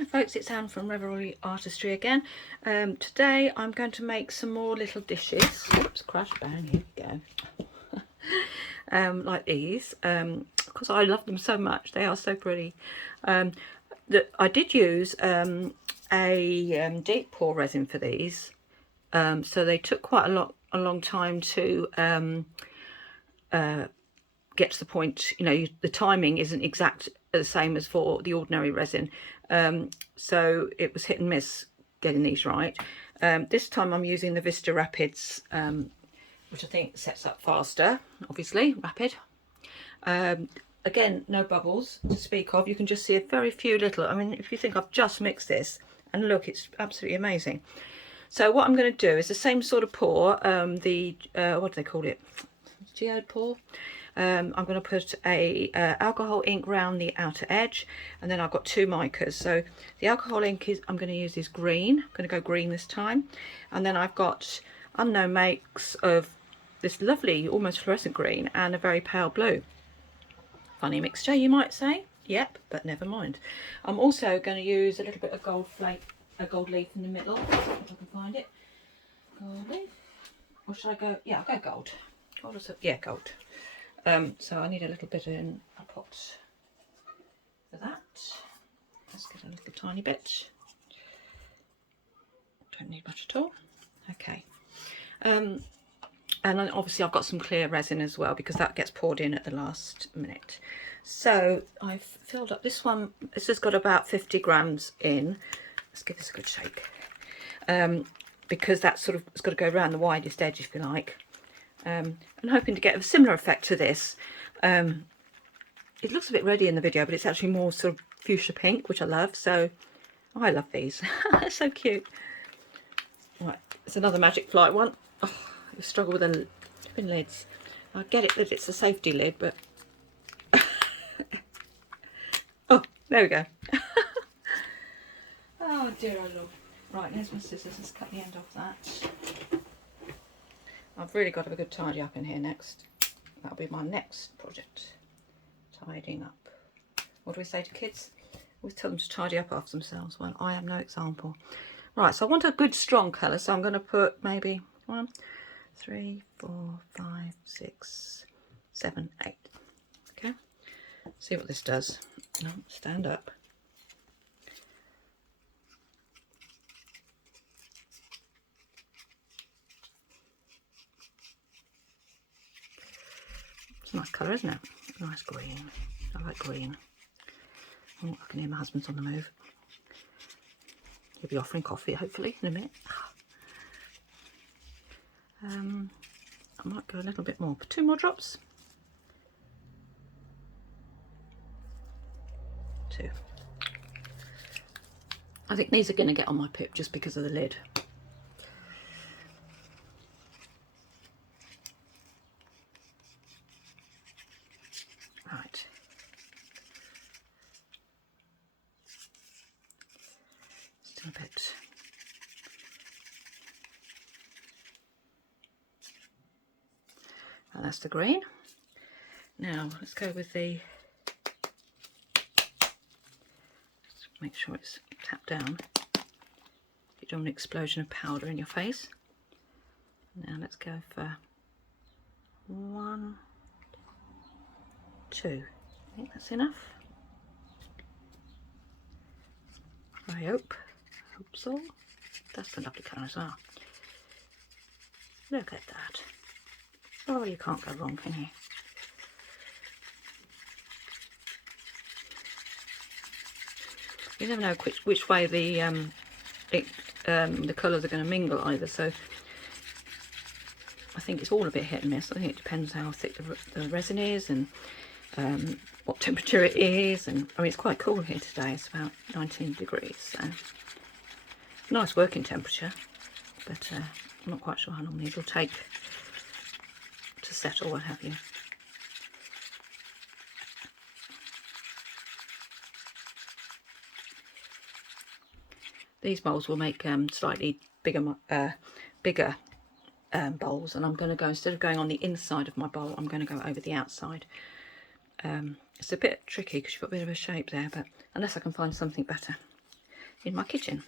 Hi folks, it's Anne from Revelry Artistry again. Today I'm going to make some more little dishes. Oops, crash, bang, here we go. Like these, because I love them so much. They are so pretty. I did use a deep pour resin for these, so they took quite a long time to get to the point. You know, the timing isn't exact the same as for the ordinary resin, so it was hit and miss getting these right. This time I'm using the Vista Rapids, which I think sets up faster, obviously rapid. Again, no bubbles to speak of. You can just see a very few little. I mean, if you think I've just mixed this, and look, it's absolutely amazing. So what I'm going to do is the same sort of pour, what do they call it, geode pour. I'm going to put a alcohol ink round the outer edge, and then I've got two micas. So the alcohol ink I'm going to use is green. I'm going to go green this time, and then I've got unknown makes of this lovely almost fluorescent green and a very pale blue. Funny mixture, you might say. Yep, but never mind. I'm also going to use a little bit of gold leaf in the middle, if I can find it. Gold leaf, or should I go? Yeah, I'll go gold. Gold or so? Yeah, gold. So I need a little bit in a pot for that. Let's get a little tiny bit. Don't need much at all. Okay. And then obviously I've got some clear resin as well, because that gets poured in at the last minute. So I've filled up this one. This has got about 50 grams in. Let's give this a good shake. Because that's sort of, it's got to go around the widest edge, if you like. I'm hoping to get a similar effect to this. It looks a bit reddy in the video, but it's actually more sort of fuchsia pink, which I love. So I love these. They're so cute. Right, it's another Magic Flight one. Oh, I struggle with the flipping lids. I get it that it's a safety lid, but oh, there we go. Oh dear, oh Lord. Right, there's my scissors. Let's cut the end off that. I've really got to have a good tidy up in here next. That'll be my next project. Tidying up. What do we say to kids? We tell them to tidy up after themselves. Well, I am no example. Right, so I want a good strong colour, so I'm going to put maybe 1, 3, 4, 5, 6, 7, 8. Okay, see what this does. No, stand up. It's a nice colour, isn't it? Nice green. I like green. Oh, I can hear my husband's on the move. He'll be offering coffee, hopefully, in a minute. I might go a little bit more. 2 more drops. 2. I think these are going to get on my pip just because of the lid. Right. Still a bit. And that's the green. Now let's go with the, just make sure it's tapped down. You don't want an explosion of powder in your face. Now let's go for 1, 2. I think that's enough. I hope so. That's a lovely colour as well. Look at that. Oh, you can't go wrong, can you? You never know which way the colours are going to mingle either. So I think it's all a bit hit and miss. I think it depends how thick the resin is and what temperature it is. And I mean, it's quite cool here today. It's about 19 degrees, so nice working temperature. But I'm not quite sure how long these will take to set or what have you. These bowls will make slightly bigger bowls, and I'm going to go, instead of going on the inside of my bowl, I'm going to go over the outside. It's a bit tricky because you've got a bit of a shape there, but unless I can find something better. in my kitchen.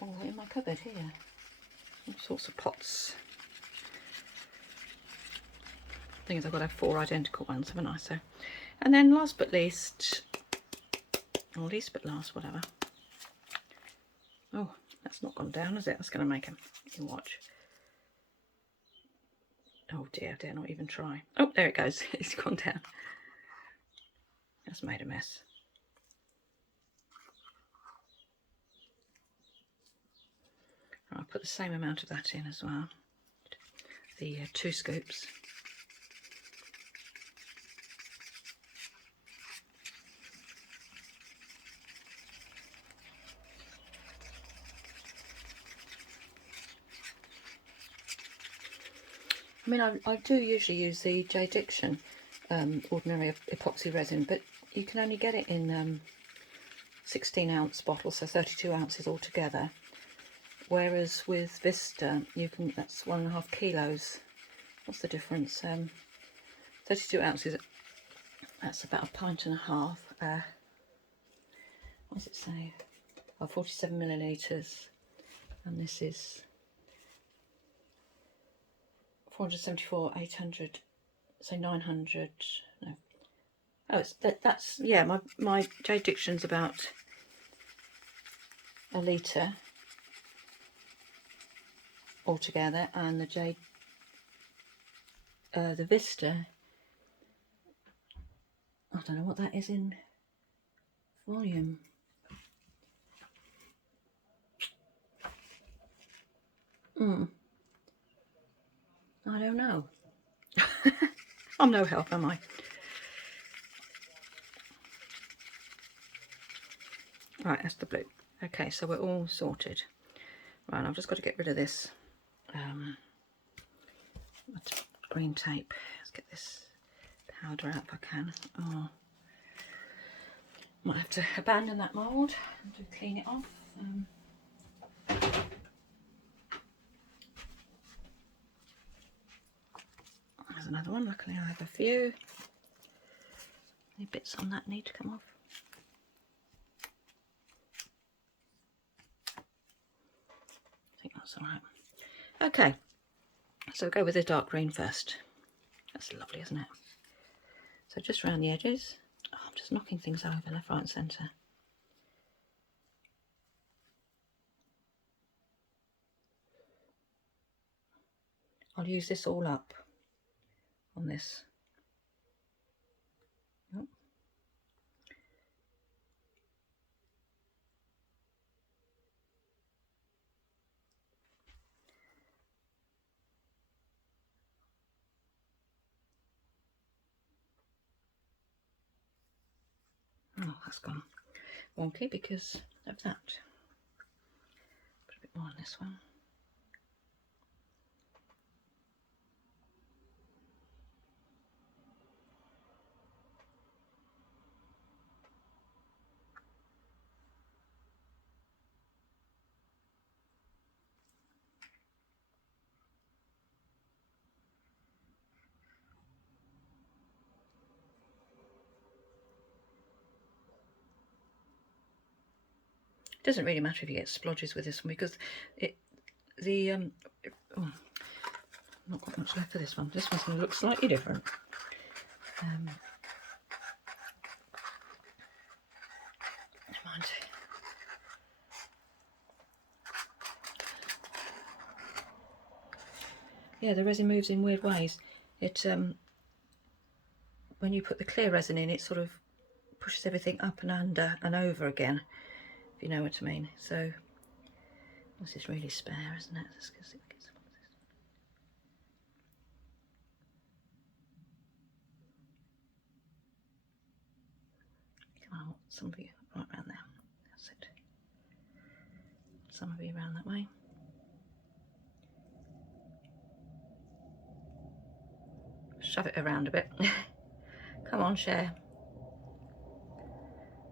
Or in my cupboard here. All sorts of pots. Thing is, I've got to have 4 identical ones, haven't I? So, and then last but least, or least but last, whatever. Oh, that's not gone down, is it? That's going to make them. You watch. Oh dear, I dare not even try. Oh, there it goes. It's gone down. That's made a mess. I'll put the same amount of that in as well. The 2 scoops. I mean, I do usually use the J. Diction ordinary epoxy resin, but you can only get it in 16-ounce bottles, so 32 ounces altogether. Whereas with Vista, you can, that's 1.5 kilos. What's the difference? 32 ounces, that's about 1.5 pints. What does it say? Oh, 47 millilitres. And this is 474, 800, so 900, no. Oh, it's, that's, yeah, my J. Diction's about a litre altogether, and the the Vista, I don't know what that is in volume. I don't know. I'm no help, am I? Right, that's the blue. Okay, so we're all sorted. Right, I've just got to get rid of this green tape. Let's get this powder out if I can. Oh, might have to abandon that mould and to clean it off. There's another one. Luckily I have a few. Any bits on that need to come off? I think that's alright. Okay, so we'll go with the dark green first. That's lovely, isn't it? So just around the edges. Oh, I'm just knocking things over left, right and centre. I'll use this all up on this. Oh. Oh, that's gone wonky because of that. Put a bit more on this one. It doesn't really matter if you get splodges with this one because oh, not got much left of this one. This one's going to look slightly different. Never mind. Yeah, the resin moves in weird ways. It when you put the clear resin in, it sort of pushes everything up and under and over again, if you know what I mean. So this is really spare, isn't it? Come on, some of you right around there. That's it. Some of you around that way. Shove it around a bit. Come on, share.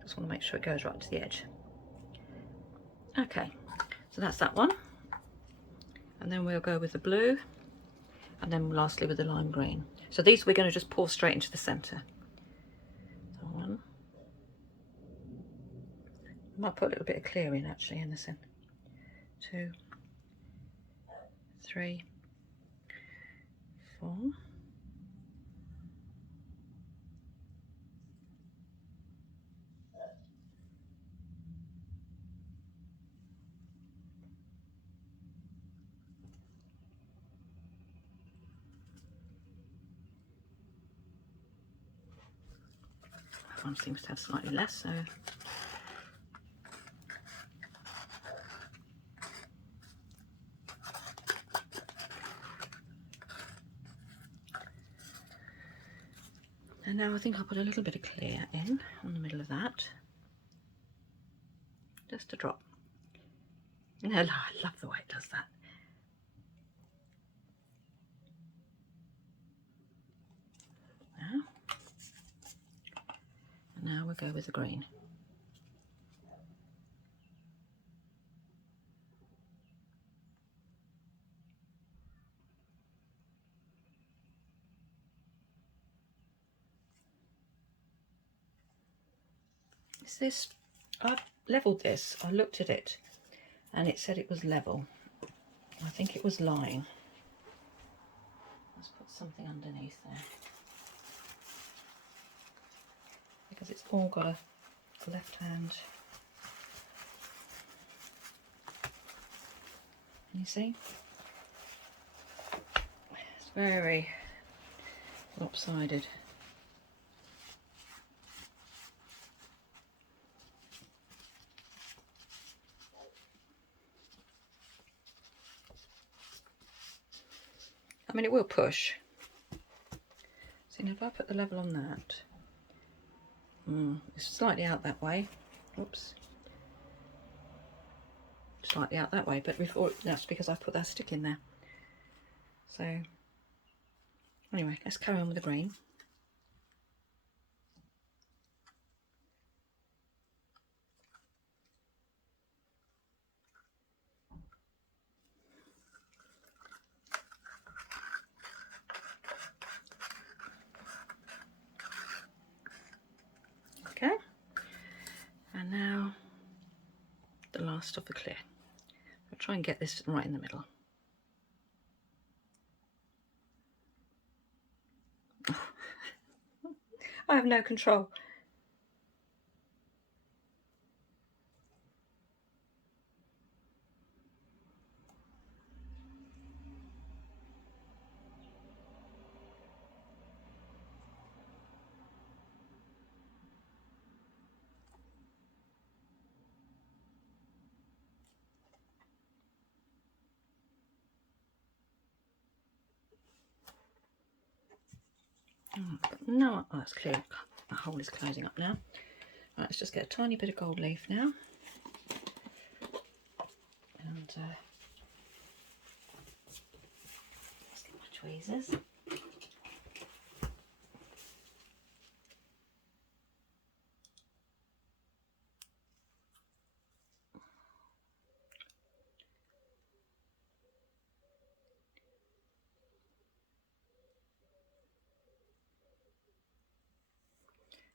Just want to make sure it goes right to the edge. Okay, so that's that one. And then we'll go with the blue. And then lastly with the lime green. So these we're going to just pour straight into the centre. I might put a little bit of clear in actually in this. 2, 3, 4. That one seems to have slightly less, so and now I think I'll put a little bit of clear in the middle of that, just a drop. And I love the way it does that. Now we'll go with the green. Is this, I've levelled this, I looked at it and it said it was level. I think it was lying. Let's put something underneath there, because it's all got a left hand. Can you see? It's very lopsided. I mean, it will push. See, now if I put the level on that, it's slightly out that way. Oops. Slightly out that way, but before, that's because I put that stick in there. So anyway, let's carry on with the green. Okay, and now the last of the clear. I'll try and get this right in the middle. I have no control. But no, oh, that's clear. The hole is closing up now. Right, let's just get a tiny bit of gold leaf now. And let's get my tweezers.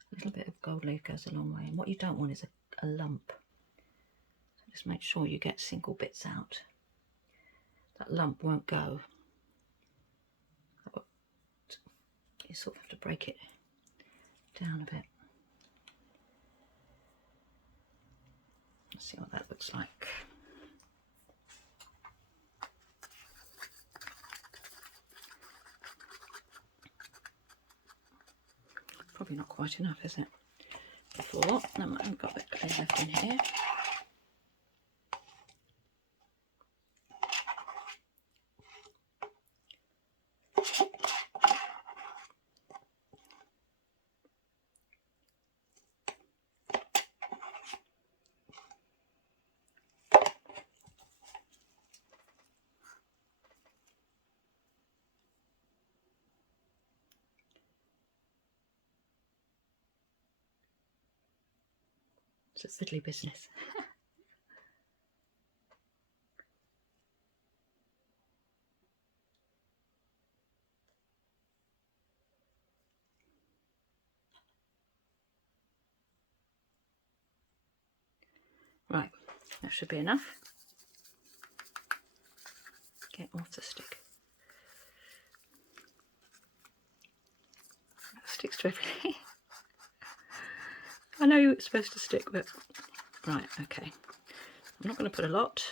A little bit of gold leaf goes a long way, and what you don't want is a lump. So just make sure you get single bits out. That lump won't go. You sort of have to break it down a bit. Let's see what that looks like. Probably not quite enough, is it? Before, I've got a bit clear left in here. It's fiddly business. That should be enough. Get off the stick. That sticks to everything. I know it's supposed to stick, but right, okay. I'm not going to put a lot.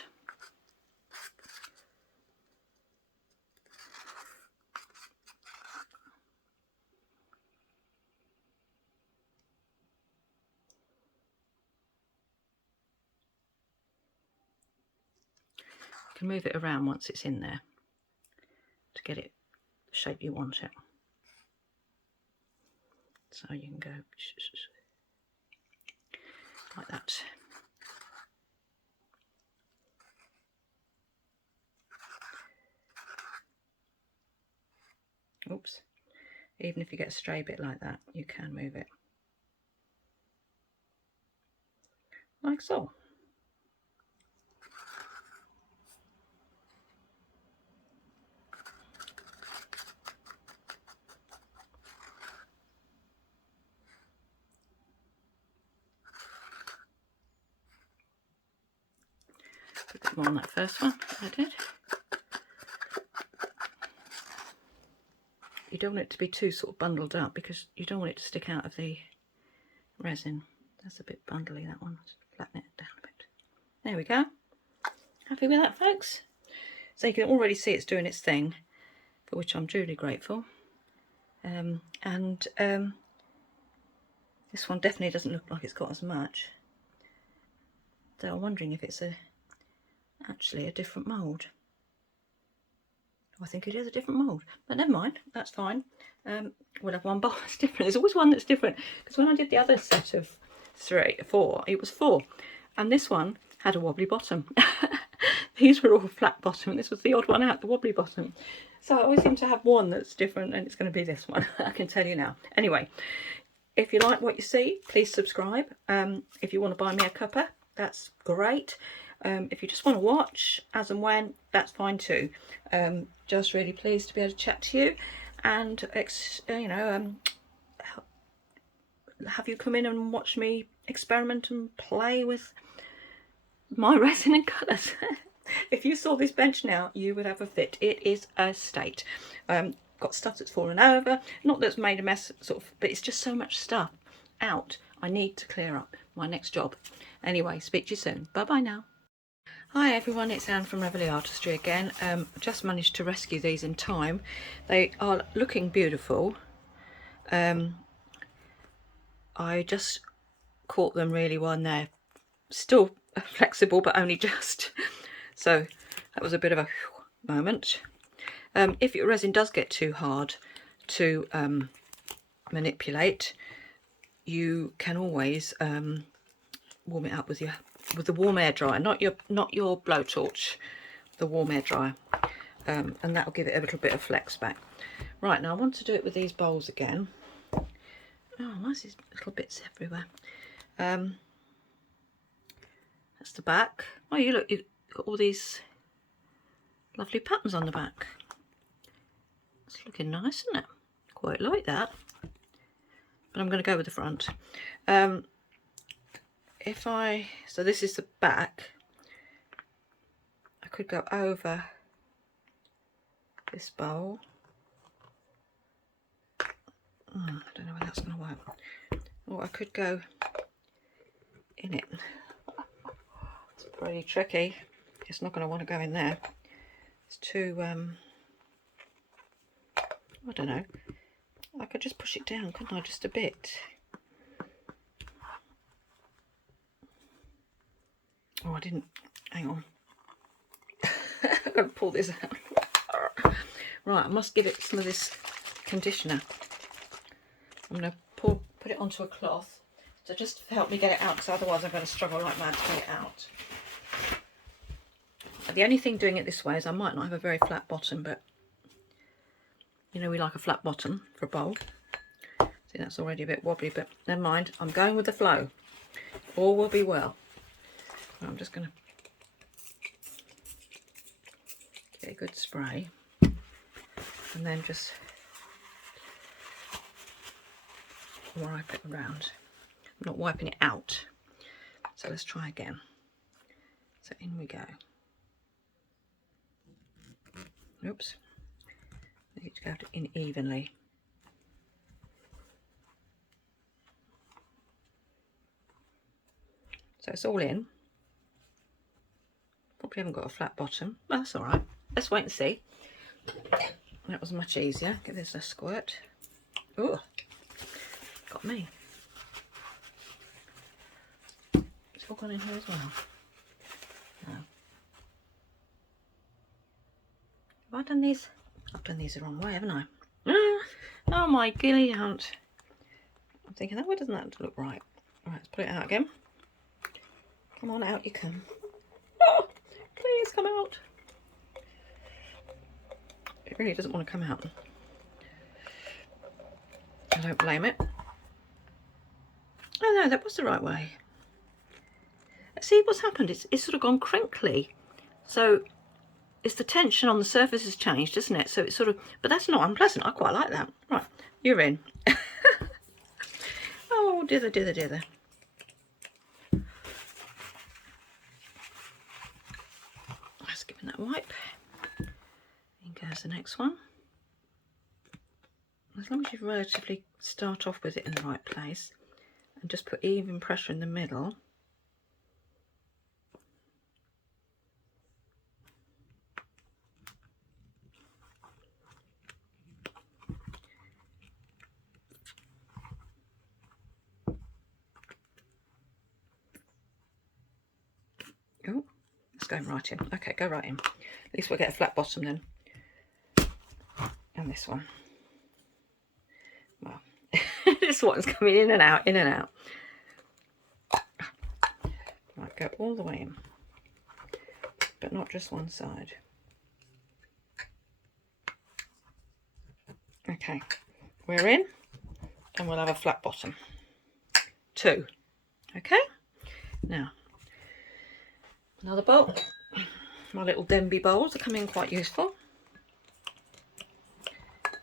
You can move it around once it's in there to get it the shape you want it. So you can go like that. Oops. Even if you get a stray bit like that, you can move it. Like so. A bit more on that first one I did. You don't want it to be too sort of bundled up because you don't want it to stick out of the resin. That's a bit bundly, that one. Let's flatten it down a bit. There we go. Happy with that, folks? So you can already see it's doing its thing, for which I'm truly grateful. This one definitely doesn't look like it's got as much. So I'm wondering if it's actually a different mould. I think it is a different mould, but never mind, that's fine. We'll have one bowl that's different. There's always one that's different, because when I did the other set of 4, it was 4, and this one had a wobbly bottom. These were all flat bottom, and this was the odd one out, the wobbly bottom. So I always seem to have one that's different, and it's going to be this one. I can tell you now. Anyway, if you like what you see, please subscribe. If you want to buy me a cuppa, that's great. If you just want to watch as and when, that's fine too. Just really pleased to be able to chat to you, and have you come in and watch me experiment and play with my resin and colours. If you saw this bench now, you would have a fit. It is a state. Got stuff that's fallen over, not that's made a mess, sort of, but it's just so much stuff out. I need to clear up. My next job. Anyway, speak to you soon. Bye bye now. Hi everyone, it's Anne from Reveille Artistry again. Just managed to rescue these in time. They are looking beautiful. I just caught them really when they're still flexible, but only just. So that was a bit of a moment. If your resin does get too hard to manipulate, you can always warm it up with the warm air dryer, not your blowtorch, the warm air dryer, and that will give it a little bit of flex back. Right, now I want to do it with these bowls again. Oh, nice, these little bits everywhere. That's the back. Oh, you look, you've got all these lovely patterns on the back. It's looking nice, isn't it? Quite like that. But I'm going to go with the front. So this is the back. I could go over this bowl. Oh, I don't know whether that's going to work. Or I could go in it. It's pretty tricky. It's not going to want to go in there. It's too, I don't know. I could just push it down, couldn't I? Just a bit. Oh, I didn't. Hang on. I'm going to pull this out. Right, I must give it some of this conditioner. I'm going to put it onto a cloth. So just help me get it out, because otherwise I'm going to struggle like mad to get it out. The only thing doing it this way is I might not have a very flat bottom, but you know we like a flat bottom for a bowl. See, that's already a bit wobbly, but never mind. I'm going with the flow. All will be well. I'm just going to get a good spray and then just wipe it around. I'm not wiping it out. So let's try again. So in we go. Oops. I need to go in evenly. So it's all in. Probably haven't got a flat bottom. Well, that's all right. Let's wait and see. That was much easier. Give this a squirt. Oh, got me. It's all gone in here as well. No. Have I done these? I've done these the wrong way, haven't I? Oh my gilly hunt. I'm thinking, that way doesn't that look right. All right, let's put it out again. Come on, out you come. Oh, please come out. It really doesn't want to come out. I don't blame it. Oh no, that was the right way. See what's happened? It's sort of gone crinkly. So it's the tension on the surface has changed, isn't it? So it's sort of, but that's not unpleasant. I quite like that. Right, you're in. Oh, dither, dither, dither. Let's give it that wipe. In goes the next one. As long as you relatively start off with it in the right place and just put even pressure in the middle. Oh, it's going right in. Okay, go right in. At least we'll get a flat bottom then. And this one. Well, this one's coming in and out, in and out. Right, go all the way in. But not just one side. Okay, we're in. And we'll have a flat bottom. 2. Okay, now another bowl. My little Denby bowls are coming quite useful.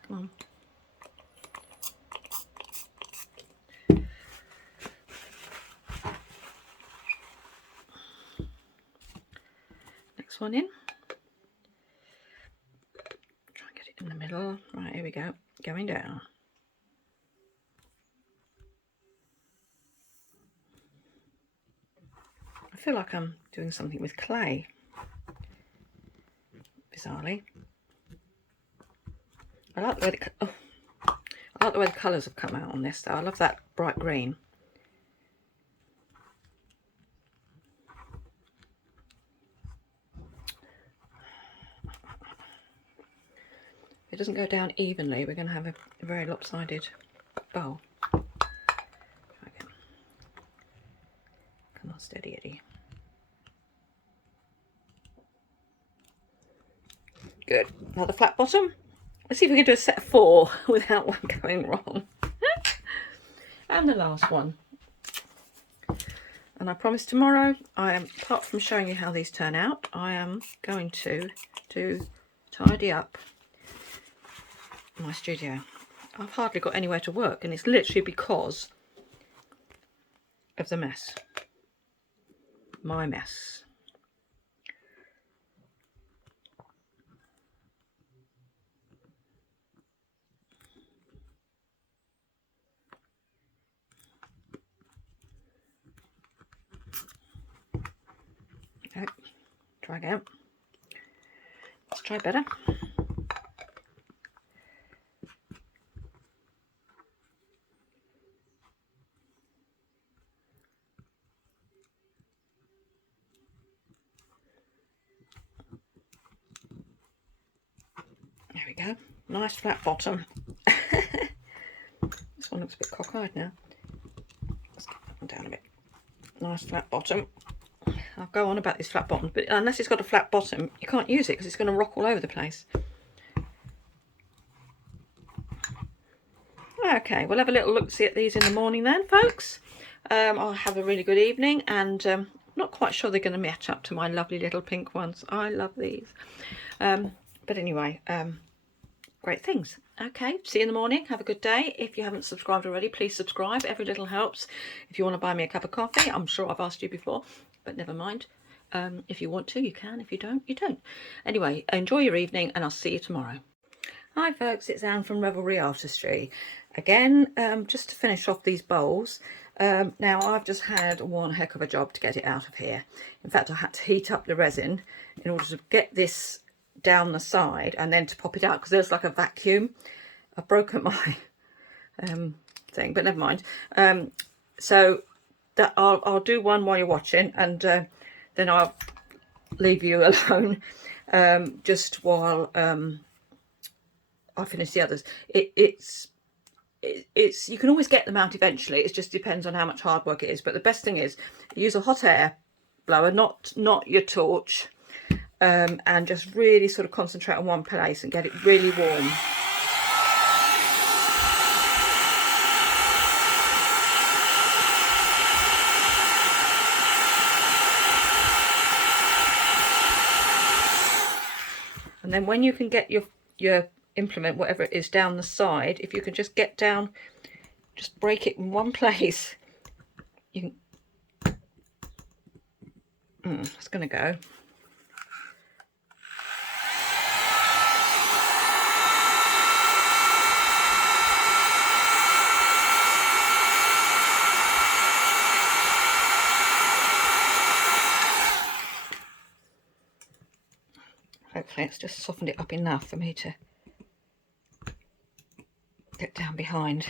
Come on. Next one in. Try and get it in the middle. Right, here we go. Going down. I feel like I'm doing something with clay, bizarrely. I like the way I like the way the colours have come out on this though. I love that bright green. If it doesn't go down evenly, we're going to have a very lopsided bowl. Come on, steady Eddie. Good. Another flat bottom. Let's see if we can do a set of 4 without one going wrong. And the last one. And I promise tomorrow, apart from showing you how these turn out, I am going to tidy up my studio. I've hardly got anywhere to work, and it's literally because of the mess. My mess. Okay, try again. Let's try better. There we go. Nice flat bottom. This one looks a bit cockeyed now. Let's get that one down a bit. Nice flat bottom. I'll go on about these flat bottoms, but unless it's got a flat bottom, you can't use it because it's going to rock all over the place. Okay, we'll have a little look-see at these in the morning then, folks. I'll have a really good evening, and not quite sure they're going to match up to my lovely little pink ones. I love these. But anyway, great things. Okay, see you in the morning. Have a good day. If you haven't subscribed already, please subscribe. Every little helps. If you want to buy me a cup of coffee, I'm sure I've asked you before, but never mind. If you want to, you can. If you don't, you don't. Anyway, enjoy your evening and I'll see you tomorrow. Hi folks, it's Anne from Revelry Artistry. Again, just to finish off these bowls. Now I've just had one heck of a job to get it out of here. In fact, I had to heat up the resin in order to get this down the side and then to pop it out, because there's like a vacuum. I've broken my thing, but never mind. So that I'll do one while you're watching, and then I'll leave you alone just while I finish the others. It's you can always get them out eventually. It just depends on how much hard work it is. But the best thing is use a hot air blower, not your torch, and just really sort of concentrate on one place and get it really warm. And then when you can get your implement, whatever it is, down the side, if you can just get down, just break it in one place, you can, it's gonna go. Hopefully it's just softened it up enough for me to get down behind.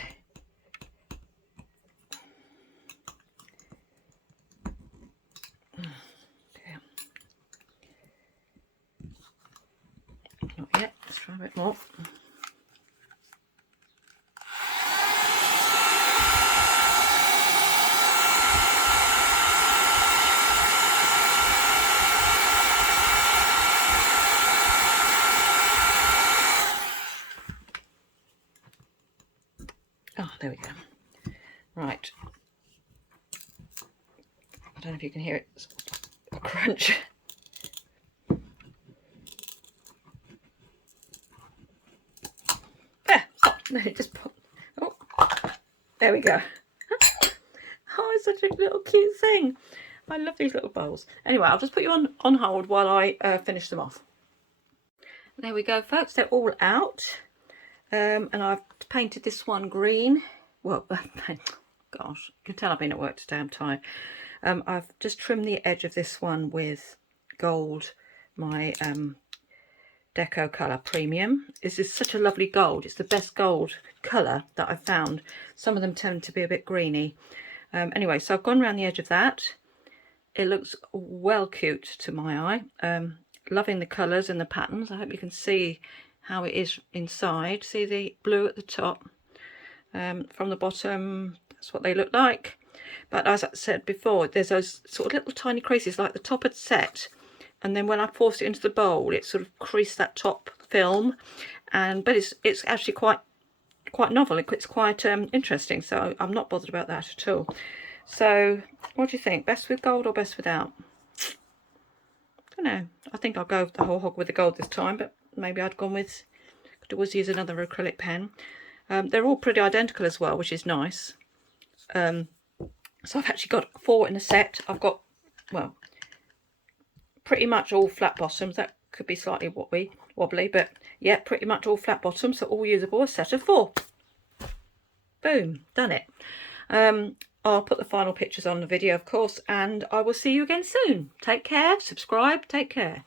Okay. Not yet, let's try a bit more. Oh, there we go. Right. I don't know if you can hear it. It's a crunch. There. Oh, no, it just popped. Oh, there we go. Oh, it's such a little cute thing. I love these little bowls. Anyway, I'll just put you on hold while I finish them off. There we go, folks. They're all out. And I've painted this one green. Well, gosh, you can tell I've been at work today, I'm tired. I've just trimmed the edge of this one with gold, my Deco Colour Premium. This is such a lovely gold. It's the best gold colour that I've found. Some of them tend to be a bit greeny. Anyway, so I've gone around the edge of that. It looks well cute to my eye. Loving the colours and the patterns. I hope you can see how it is inside. See the blue at the top, from the bottom, that's what they look like. But as I said before, there's those sort of little tiny creases, like the top had set, and then when I forced it into the bowl, it sort of creased that top film. But it's actually quite novel. It's quite interesting, so I'm not bothered about that at all. So what do you think? Best with gold or best without? I don't know. I think I'll go the whole hog with the gold this time, but maybe I'd gone with, could always use another acrylic pen. They're all pretty identical as well, which is nice. So I've actually got 4 in a set. I've got, well, pretty much all flat bottoms. That could be slightly wobbly, but yeah, pretty much all flat bottoms, so all usable, a set of 4. Boom, done it. I'll put the final pictures on the video, of course, and I will see you again soon. Take care, subscribe, take care.